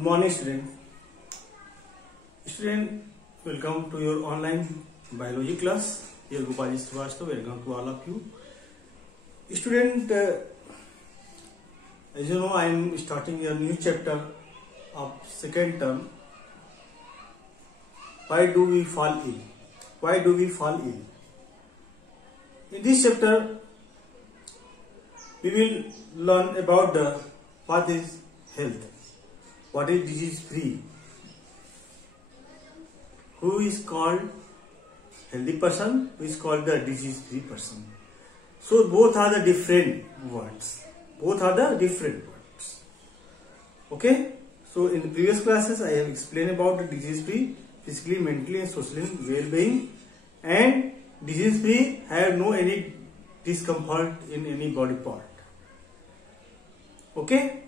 Good morning, student. Student, welcome to your online biology class. Here Gopal Srivastava. Welcome to all of you. Student, as you know, I am starting a new chapter of second term. Why do we fall ill? Why do we fall ill? In this chapter, we will learn about what is health, what is disease free, who is called healthy person, who is called the disease free person. So both are the different words. Both are the different words. Okay. So in the previous classes, I have explained about the disease free, physically, mentally, and socially well-being, and disease free have no any discomfort in any body part. Okay.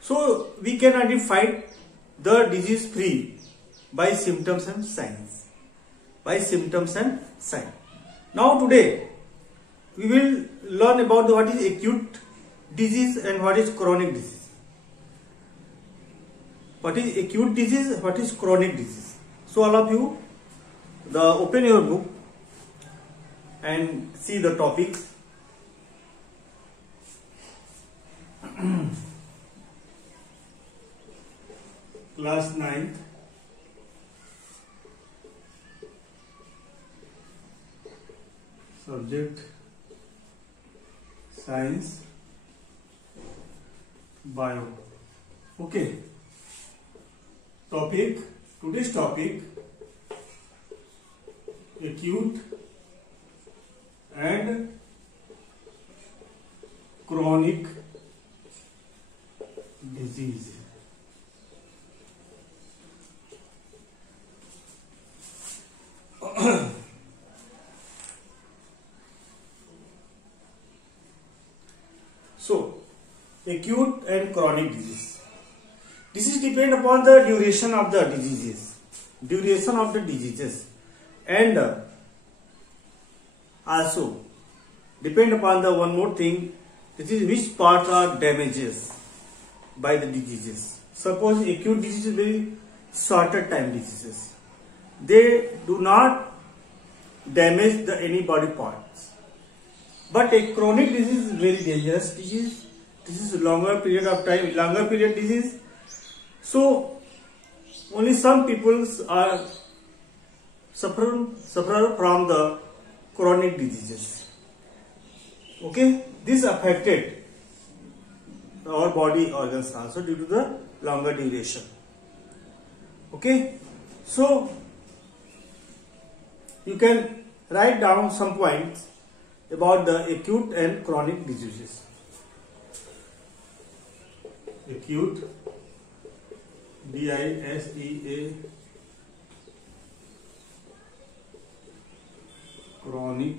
So we can identify the disease free by symptoms and signs. By symptoms and signs. Now today we will learn about what is acute disease and what is chronic disease. What is acute disease? What is chronic disease? So all of you, open your book and see the topic. Class 9th. Subject Science Bio. Okay. Topic, today's topic, acute and chronic disease. So, acute and chronic disease. Disease depend upon the duration of the diseases. Duration of the diseases. And also depend upon the one more thing, that is which parts are damages by the diseases. Suppose acute disease is very shorter time diseases. They do not damage any body parts. But a chronic disease is very dangerous disease. This is longer period of time, longer period disease. So only some people are suffer from the chronic diseases. Okay, this affected our body organs also due to the longer duration. Okay, so you can write down some points about the acute and chronic diseases. Acute, D-I-S-E-A, chronic,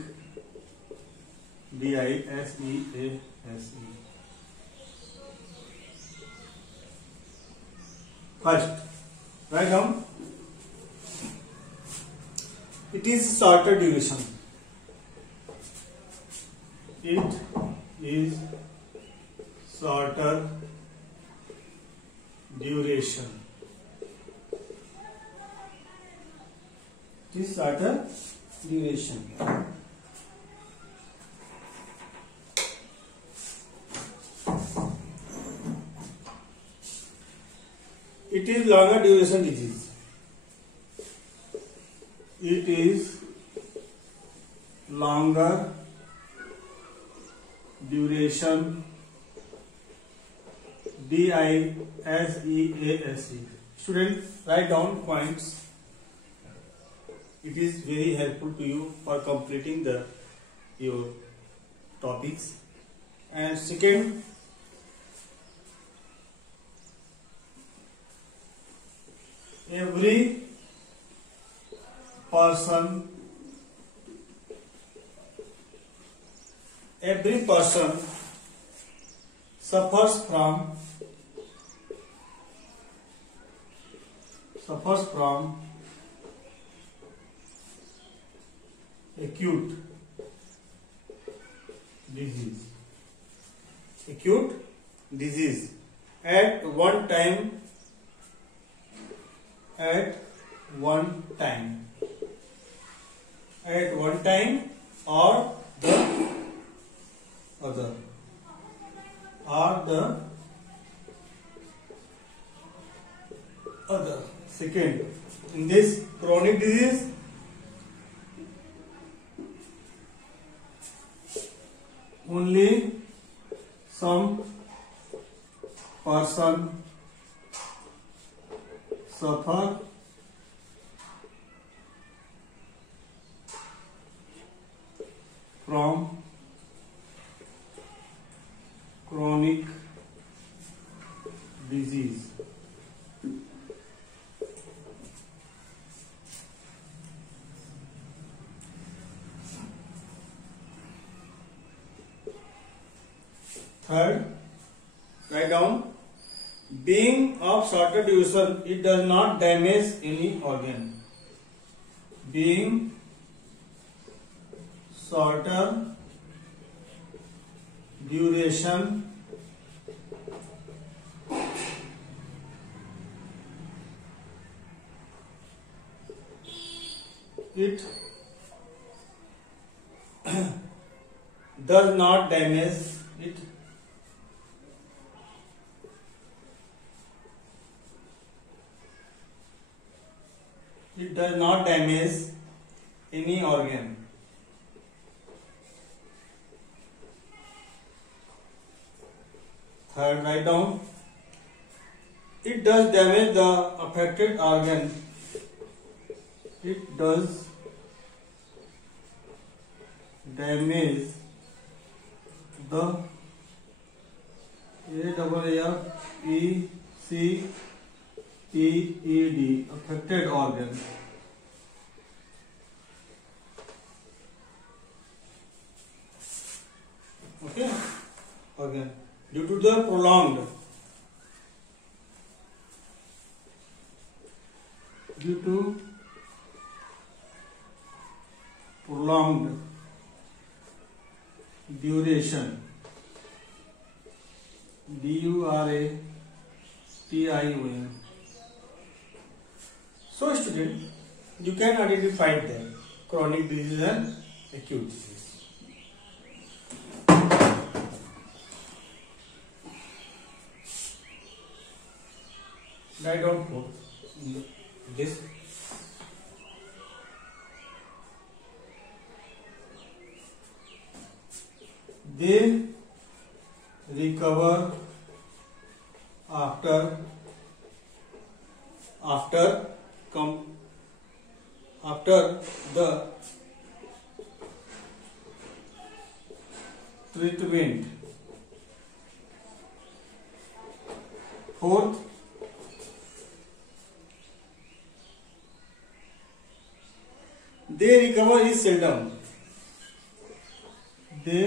D-I-S-E-A-S-E. First, write down. It is shorter duration. It is shorter duration. It is shorter duration. It is longer duration disease. It is longer duration, D-I-S-E-A-S-E. Students, write down points. It is very helpful to you for completing your topics. And second, every person suffers from acute disease. Acute disease at one time at one time. At one time or the other. Or the other. Second, in this chronic disease, only some person suffer from chronic disease. Third, write down, being of shorter duration, it does not damage any organ. Being shorter duration, it does not damage it. It does not damage any organ. Third, write down, it does damage the affected organ. It does damage the AFFECTED affected organ. Okay, organ due to the prolonged duration, DURATION. So student, you can identify them, chronic disease and acute disease. Write down for this. They recover after the treatment. Fourth, they recover is seldom. They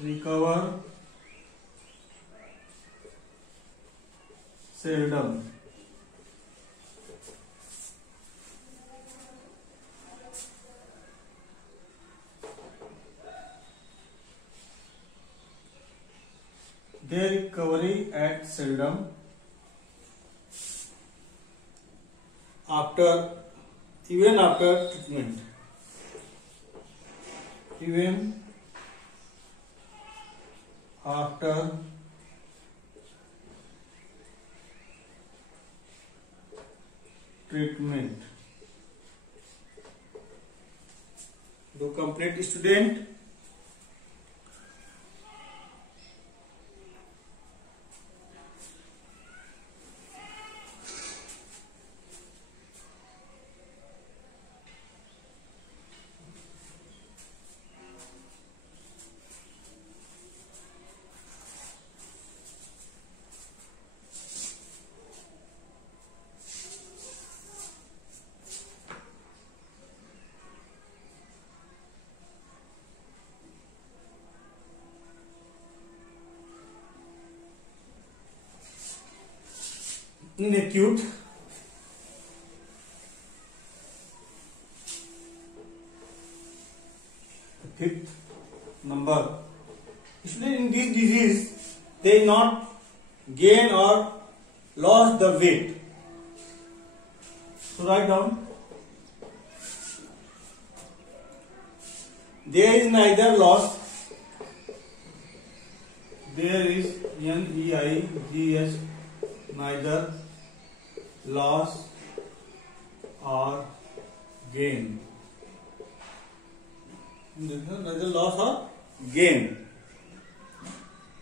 recover seldom. Their recovery at seldom even after treatment. Even after treatment. Do complete, student. In acute, fifth number, इसलिए in this disease they not gain or lost the weight. So write down. There is neither loss. There is NEIGH, neither loss or gain. Neither loss or gain.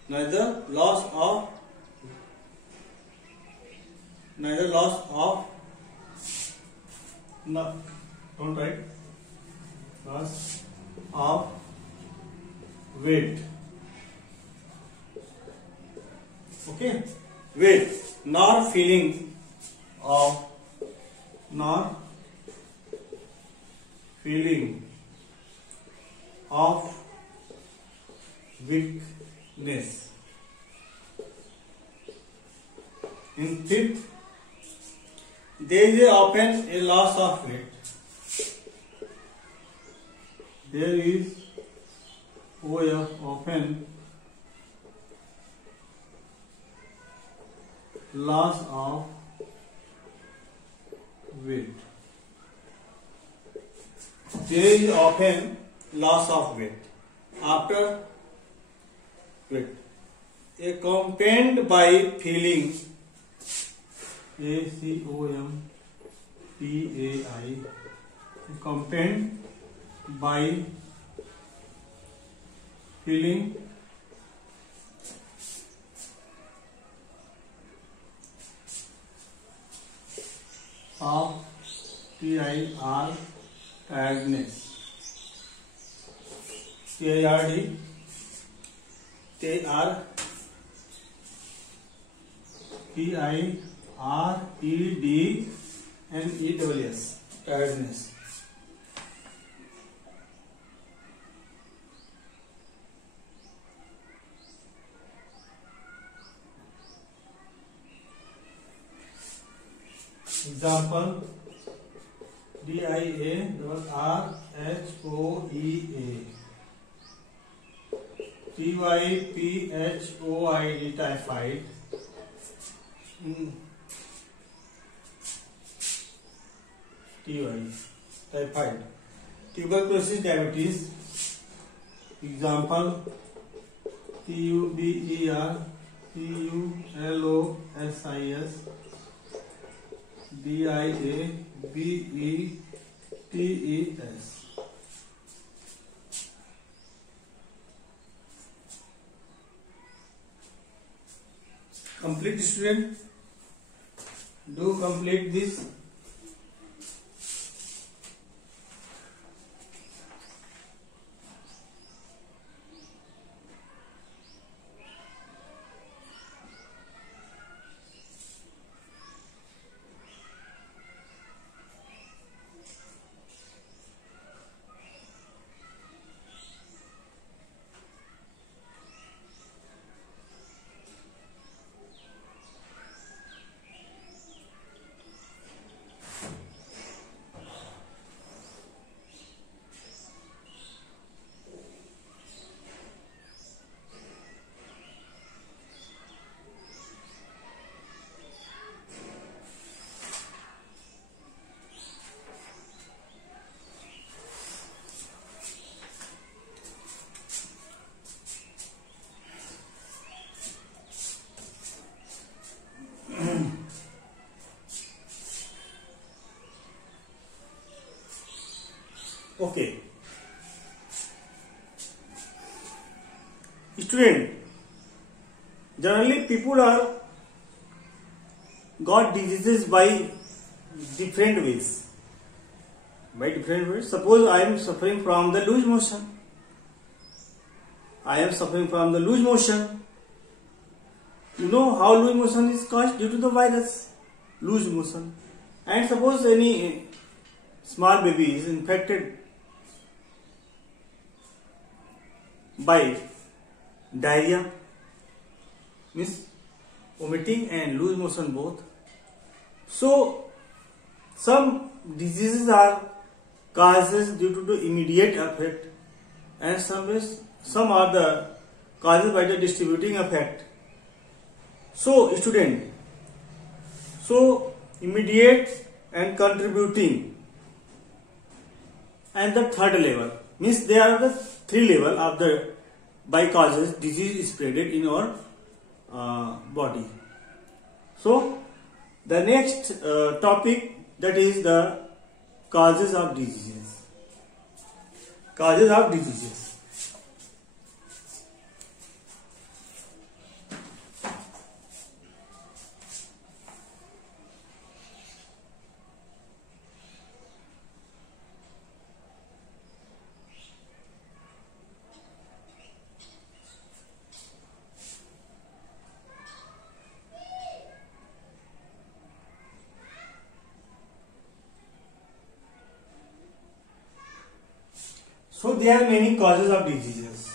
Neither loss of no, don't write loss of weight. Okay, weight, nor feeling of weakness. In fifth, there is often a loss of weight. There is often loss of weight. There is often loss of weight after weight, accompanied by feeling, ACOMPAI, accompanied by feeling of TIR, tiredness, TIRD, TIREDNES, tiredness. Example: DIARRHOEA, TYPHOID, typhoid, typhoid, tuberculosis, diabetes. Example: TUBER, PULOSIS, DIABETES. Complete, student. Do complete this. Okay. Student, generally people are got diseases by different ways. Suppose I am suffering from the loose motion. You know how loose motion is caused? Due to the virus, loose motion. And suppose any small baby is infected by diarrhea, means vomiting and loose motion both. So some diseases are causes due to the immediate effect, and some are the causes by the distributing effect. So student, so immediate and contributing. And the third level means there are the three level of the by causes disease spreaded in our body. So the next topic, that is the causes of diseases. Causes of diseases. So there are many causes of diseases.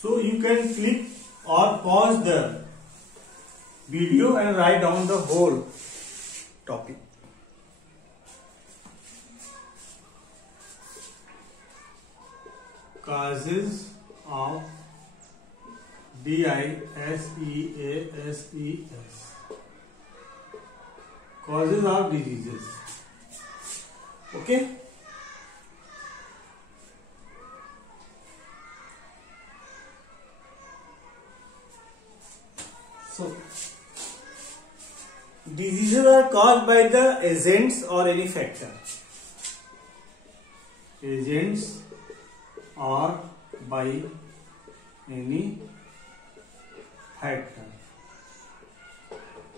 So you can click or pause the video and write down the whole topic. Causes of DISEASES. Causes of diseases. Okay. So diseases are caused by the agents or any factor. Agents or by any factor.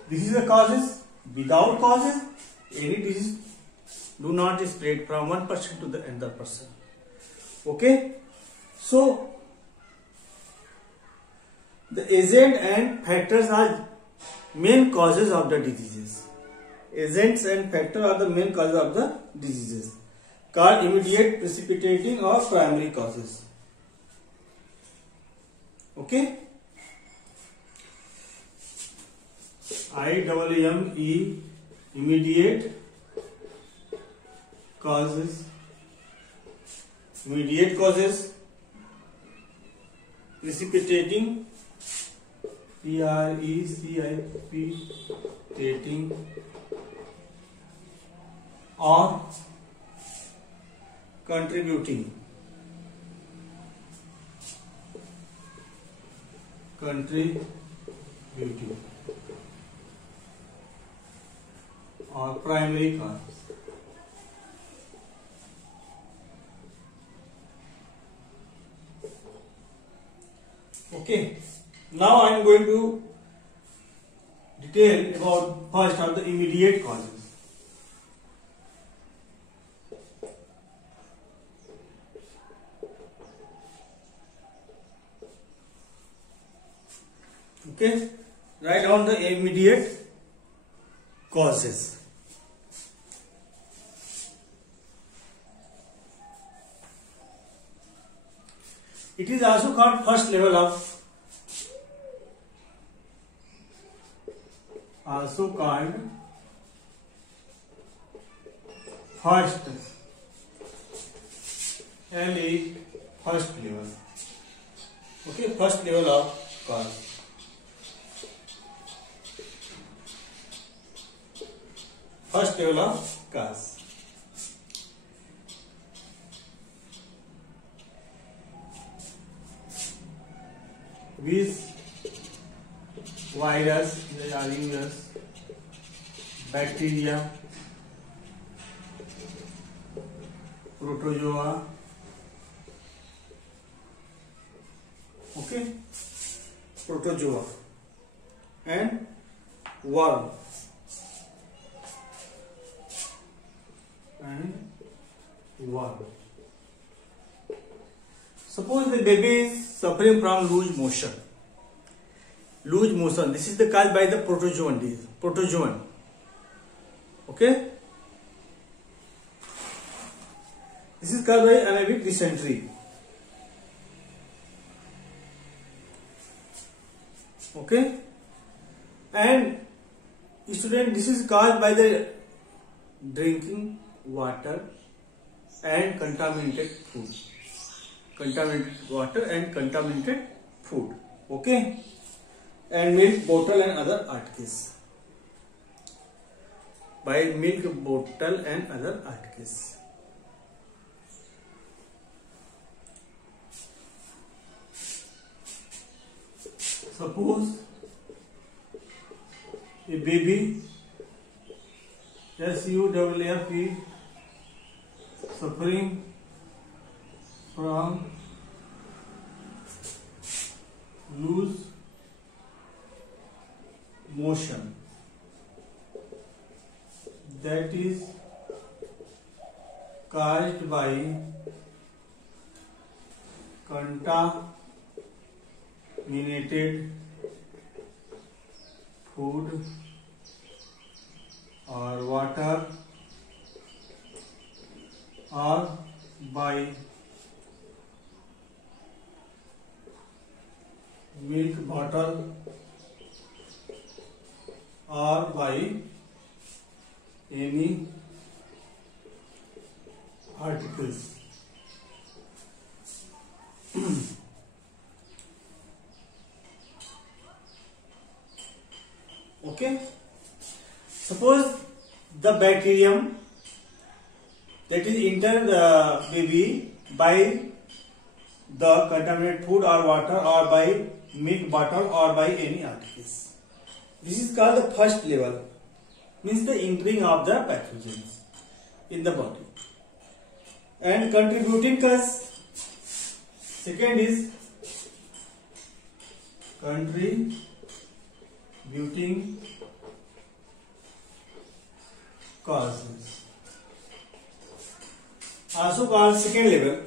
This is the causes. Without causes, any disease do not spread from one person to the another person. Okay. So the agent and factors are main causes of the diseases. Agents and factors are the main causes of the diseases, called immediate, precipitating or primary causes. Okay. IMME, immediate causes. Immediate causes. Precipitating, precipitating or contributing. Contributing or primary causes. Okay. Now I am going to detail about first of the immediate causes. Okay. Write down the immediate causes. It is also called first level of first LE first level. Okay, first level of cause. First level of cause. With virus, bacteria, protozoa, okay, protozoa and worm Suppose the baby is suffering from loose motion. This is the caused by the protozoan disease. Okay. This is caused by anaerobic dysentery. Okay. And student, this is caused by the drinking water and contaminated food. contaminated water and contaminated food. Okay, and milk bottle and other articles. By milk bottle and other articles. Suppose a baby SUFF suffering from loose motion, that is caused by contaminated food or water, or by milk bottle, or by any articles. Okay, suppose the bacterium that is entered the baby by the contaminated food or water, or by milk bottle, or by any articles. This is called the first level, means the entering of the pathogens in the body. And contributing cause, second is contributing causes, also called second level.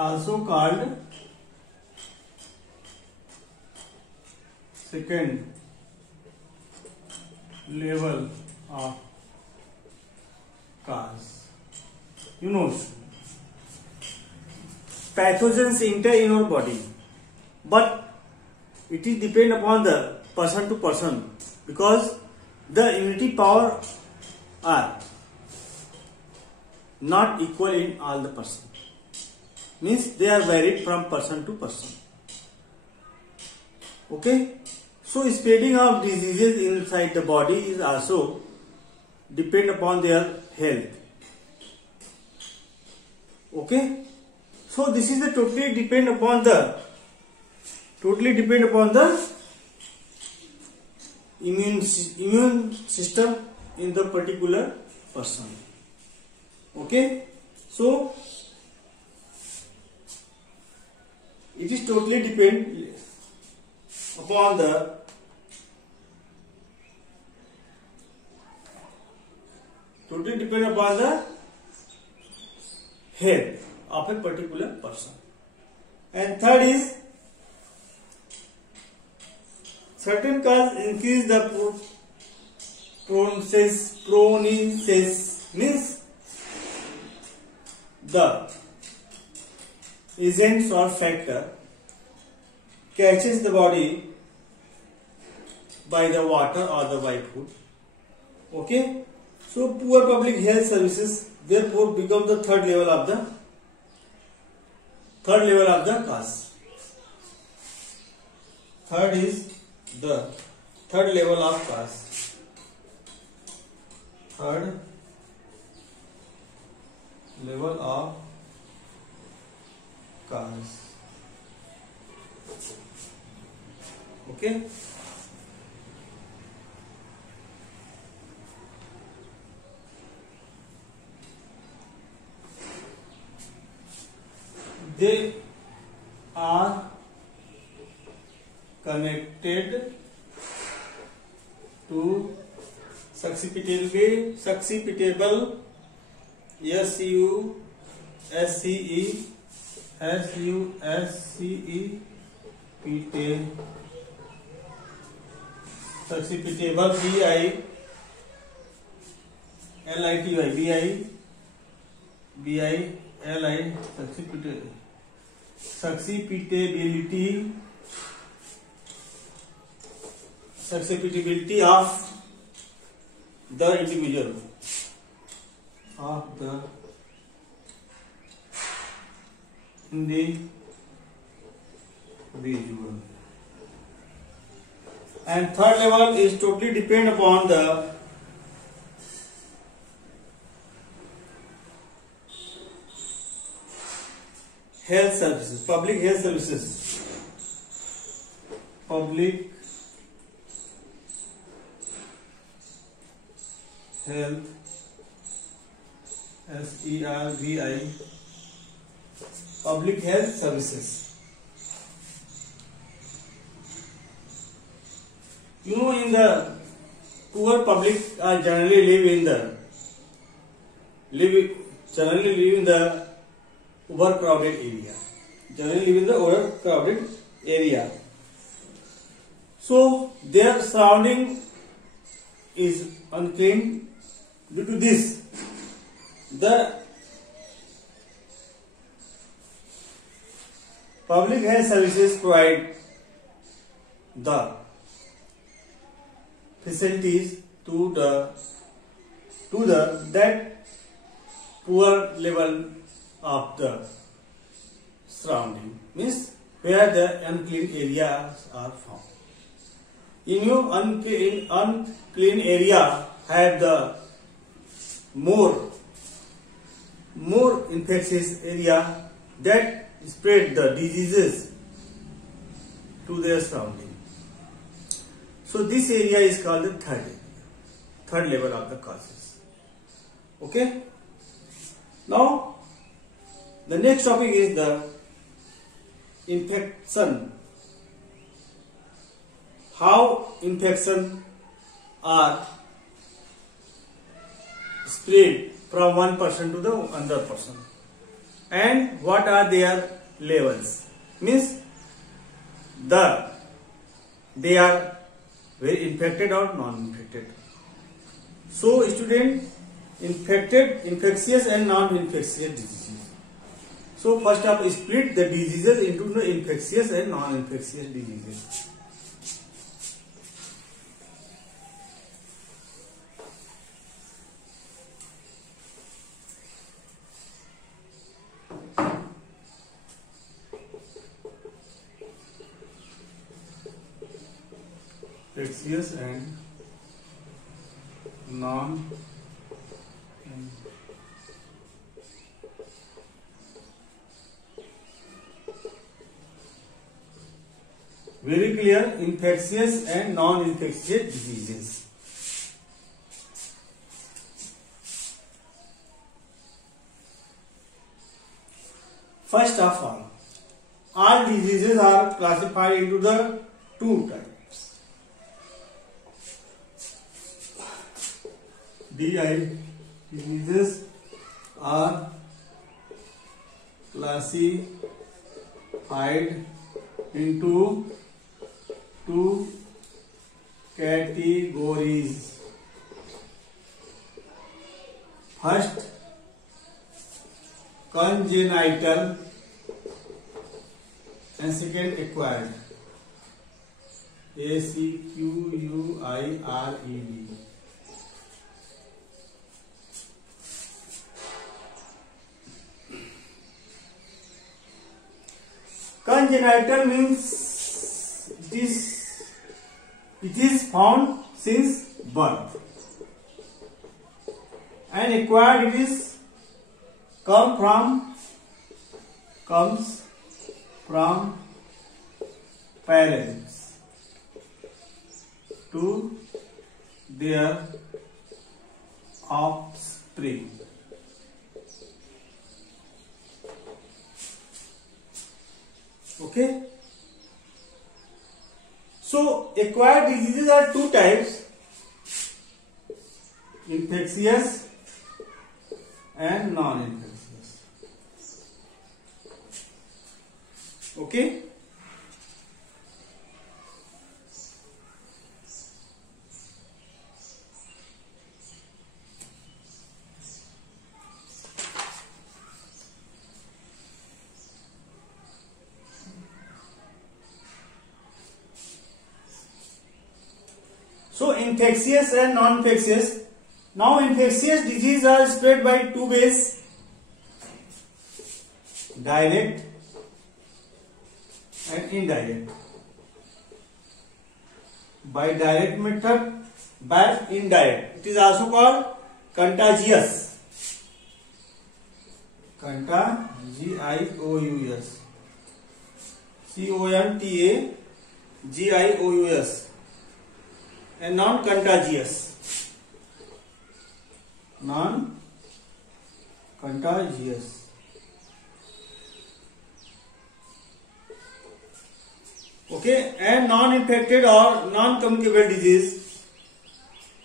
Also called second level of cause. You know, pathogens enter in our body, but it is depend upon the person to person, because the immunity power are not equal in all the person. Means they are varied from person to person. Okay, so spreading of diseases inside the body is also depend upon their health. Okay, so this is the totally depend upon the immune system in the particular person. Okay, so it is totally depend upon the health of a particular person. And third is certain cause increase the pronesis, means the agents or factor catches the body by the water or the by food. Okay, so poor public health services therefore become the third level of the cause. Third is the third level of cause. Third level of cause. Okay, they are connected to susceptible Succipitable, B-I-L-I-T-Y, susceptibility of the individual, and third level is totally depend upon the health services, public health services, public health, SERVI, public health services. You know, in the poor public generally live in the overcrowded area. So their surrounding is unclean. Due to this, the public health services provide the facilities to that poor level of the surrounding, means where the unclean areas are found. In your unclean area have the more infectious area that spread the diseases to their surrounding. So this area is called the third level of the causes. Okay. Now the next topic is the infection. How infection are spread from one person to the another person, and what are their levels, means they are very infected or non-infected. So student, infectious and non-infectious diseases. So first up, split the diseases into the infectious and non-infectious diseases. Infectious and non very clear, infectious and non-infectious diseases. First of all diseases are classified into the two types. DI diseases are classified into two categories. First, congenital, and second, acquired. ACQUIRED. Congenital means it is found since birth, and acquired it is comes from parents to their offspring. Okay. So acquired diseases are two types: infectious and non-infectious. Okay. So infectious and non-infectious. Now infectious disease are spread by two ways: direct and indirect. By direct method, by indirect. It is also called contagious. Contagious. contagious. And non-contagious. Non-contagious. Okay, and non-infected or non-communicable disease.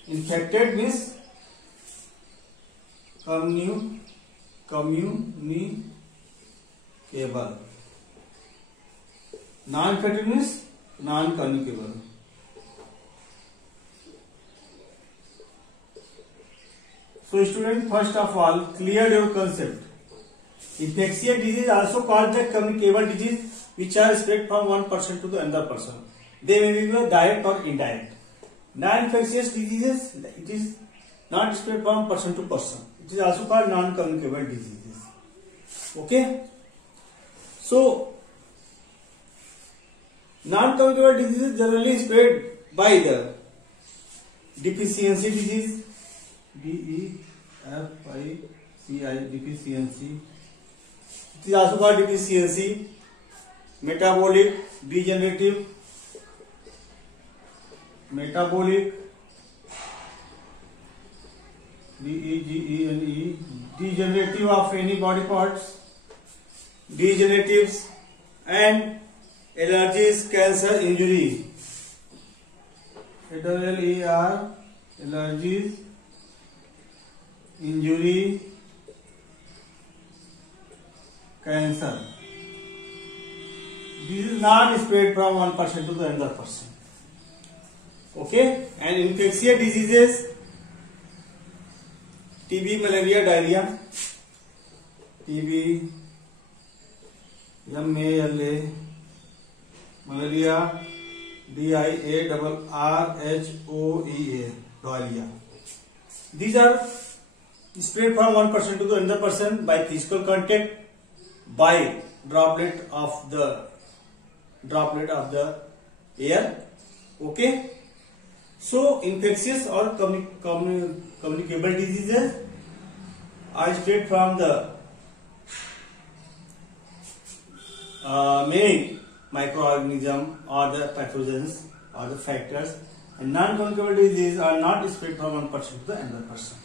Infected means communicable. Non-infected means non-communicable. So student, first of all, clear your concept. Infectious disease also called the communicable disease, which are spread from one person to the another person. They may be direct or indirect. Non-infectious diseases, it is not spread from person to person. It is also called non-communicable diseases. Okay. So non-communicable diseases generally spread by the deficiency disease, DEFICI, deficiency. It is also called deficiency. Metabolic degenerative, DEGENE, degenerative of any body parts, degeneratives, and allergies, cancer, injury. Allergies, injury, cancer. This is not spread from one person to the another person. Okay, and infectious diseases, TB, malaria, diarrhea. TB, MALA, malaria, DIARRHOEA, diarrhea. These are spread from one person to the another person by physical contact, by droplet of the air. Okay. So infectious or communicable diseases are spread from the main microorganism or the pathogens or the factors, and non-communicable diseases are not spread from one person to the another person.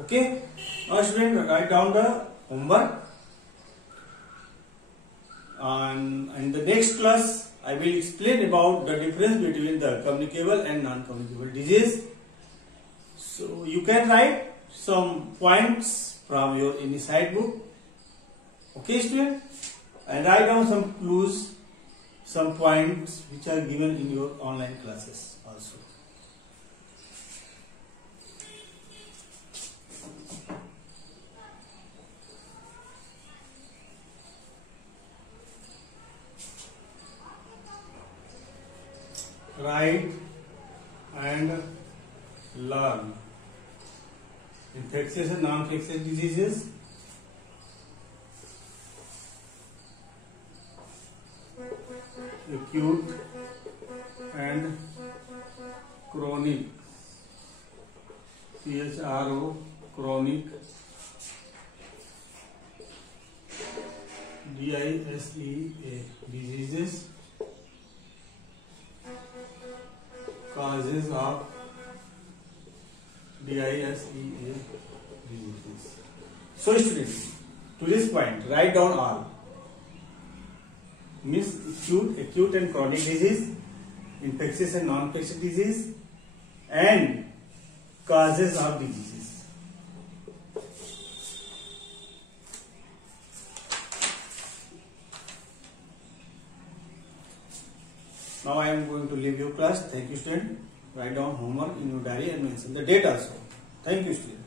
Okay. Now student, write down the homework. And in the next class, I will explain about the difference between the communicable and non-communicable disease. So you can write some points from your inside book. Okay student, and write down some clues, some points which are given in your online classes also. Write and learn. Infectious and non-infectious diseases. Acute and chronic. CHRO, chronic. DISEA, diseases. Causes of DISEA diseases. So students, to this point, write down all. Means acute and chronic disease, infectious and non-infectious disease, and causes of diseases. Now I am going to leave your class. Thank you student. Write down homework in your diary and mention the date also. Thank you student.